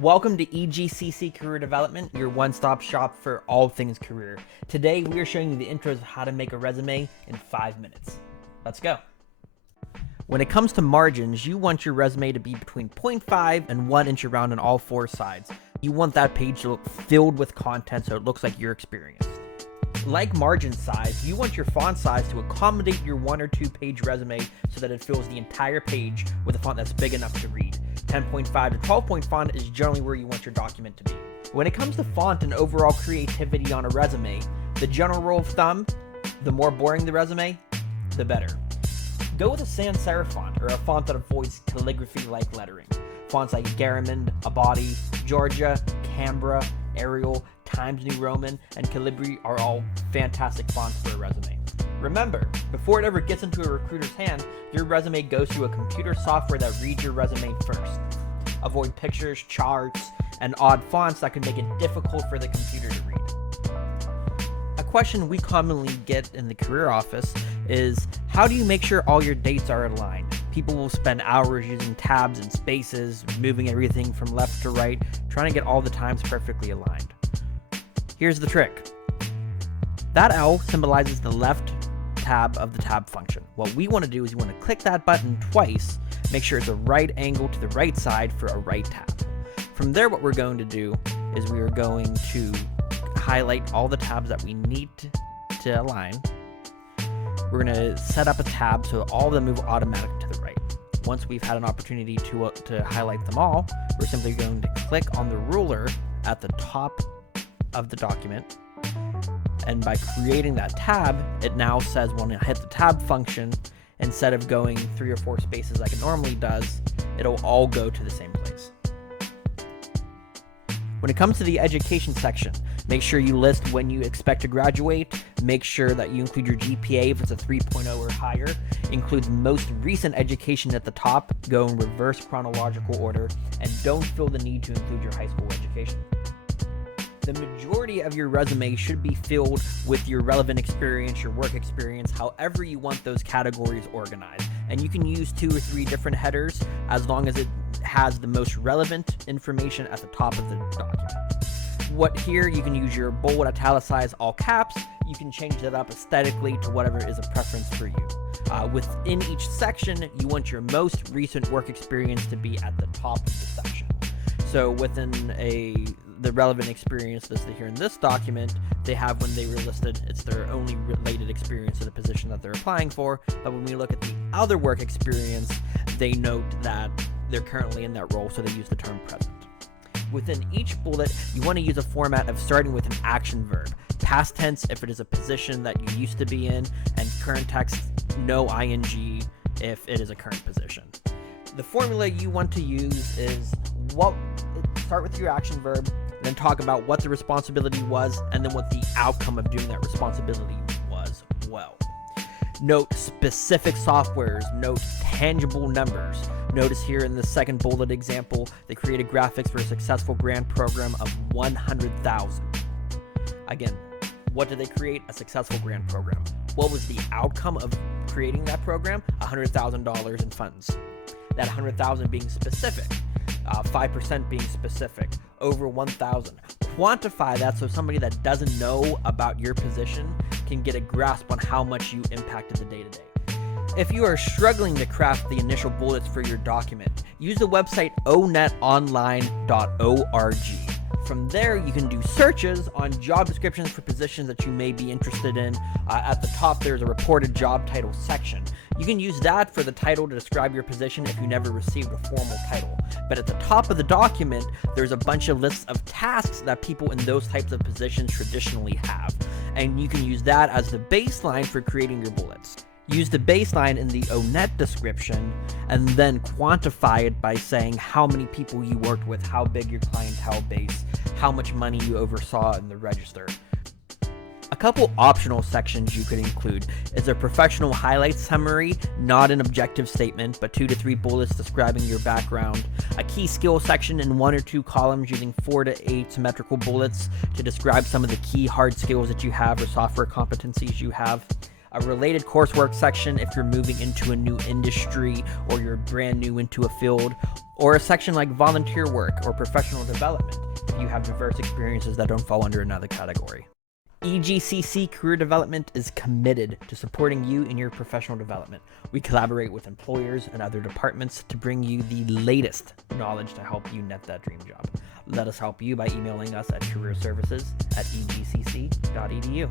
Welcome to EGCC Career Development, your one-stop shop for all things career. Today, we are showing you the intros of how to make a resume in 5 minutes. Let's go. When it comes to margins, you want your resume to be between 0.5 and 1 inch around on all 4 sides. You want that page to look filled with content so it looks like you're experienced. Like margin size, you want your font size to accommodate your 1 or 2 page resume so that it fills the entire page with a font that's big enough to read. 10.5 to 12 point font is generally where you want your document to be. When it comes to font and overall creativity on a resume, the general rule of thumb, the more boring the resume, the better. Go with a sans serif font or a font that avoids calligraphy-like lettering. Fonts like Garamond, Abadi, Georgia, Canberra, Arial, Times New Roman, and Calibri are all fantastic fonts for a resume. Remember, before it ever gets into a recruiter's hand, your resume goes through a computer software that reads your resume first. Avoid pictures, charts, and odd fonts that can make it difficult for the computer to read. A question we commonly get in the career office is, how do you make sure all your dates are aligned? People will spend hours using tabs and spaces, moving everything from left to right, trying to get all the times perfectly aligned. Here's the trick. That L symbolizes the left tab of the tab function. What we want to do is we want to click that button twice, make sure it's a right angle to the right side for a right tab. From there, what we're going to do is we are going to highlight all the tabs that we need to align. We're going to set up a tab so all of them move automatically to the right. Once we've had an opportunity to highlight them all, we're simply going to click on the ruler at the top of the document. And by creating that tab, it now says when I hit the tab function, instead of going 3 or 4 spaces like it normally does, it'll all go to the same place. When it comes to the education section, make sure you list when you expect to graduate. Make sure that you include your GPA if it's a 3.0 or higher. Include the most recent education at the top. Go in reverse chronological order, and don't feel the need to include your high school education. The majority of your resume should be filled with your relevant experience, your work experience, however you want those categories organized. And you can use 2 or 3 different headers as long as it has the most relevant information at the top of the document. Here you can use your bold, italicized, all caps. You can change that up aesthetically to whatever is a preference for you. Within each section, you want your most recent work experience to be at the top of the section. So within the relevant experience listed here in this document, they have when they were listed, it's their only related experience to the position that they're applying for. But when we look at the other work experience, they note that they're currently in that role, so they use the term present. Within each bullet, you want to use a format of starting with an action verb. Past tense if it is a position that you used to be in, and current text, no ing if it is a current position. The formula you want to use is start with your action verb, then talk about what the responsibility was, and then what the outcome of doing that responsibility was well. Note specific softwares, note tangible numbers. Notice here in the second bullet example, they created graphics for a successful grant program of $100,000. Again, what did they create? A successful grant program. What was the outcome of creating that program? $100,000 in funds. That $100,000 being specific, 5% being specific, over 1,000. Quantify that so somebody that doesn't know about your position can get a grasp on how much you impacted the day-to-day. If you are struggling to craft the initial bullets for your document, use the website onetonline.org. From there, you can do searches on job descriptions for positions that you may be interested in. At the top, there's a reported job title section. You can use that for the title to describe your position if you never received a formal title. But at the top of the document, there's a bunch of lists of tasks that people in those types of positions traditionally have. And you can use that as the baseline for creating your bullets. Use the baseline in the ONET description and then quantify it by saying how many people you worked with, how big your clientele base, how much money you oversaw in the register. A couple optional sections you could include is a professional highlights summary, not an objective statement, but 2 to 3 bullets describing your background. A key skill section in 1 or 2 columns using 4 to 8 symmetrical bullets to describe some of the key hard skills that you have or software competencies you have. A related coursework section if you're moving into a new industry or you're brand new into a field, or a section like volunteer work or professional development if you have diverse experiences that don't fall under another category. EGCC Career Development is committed to supporting you in your professional development. We collaborate with employers and other departments to bring you the latest knowledge to help you net that dream job. Let us help you by emailing us at careerservices@egcc.edu.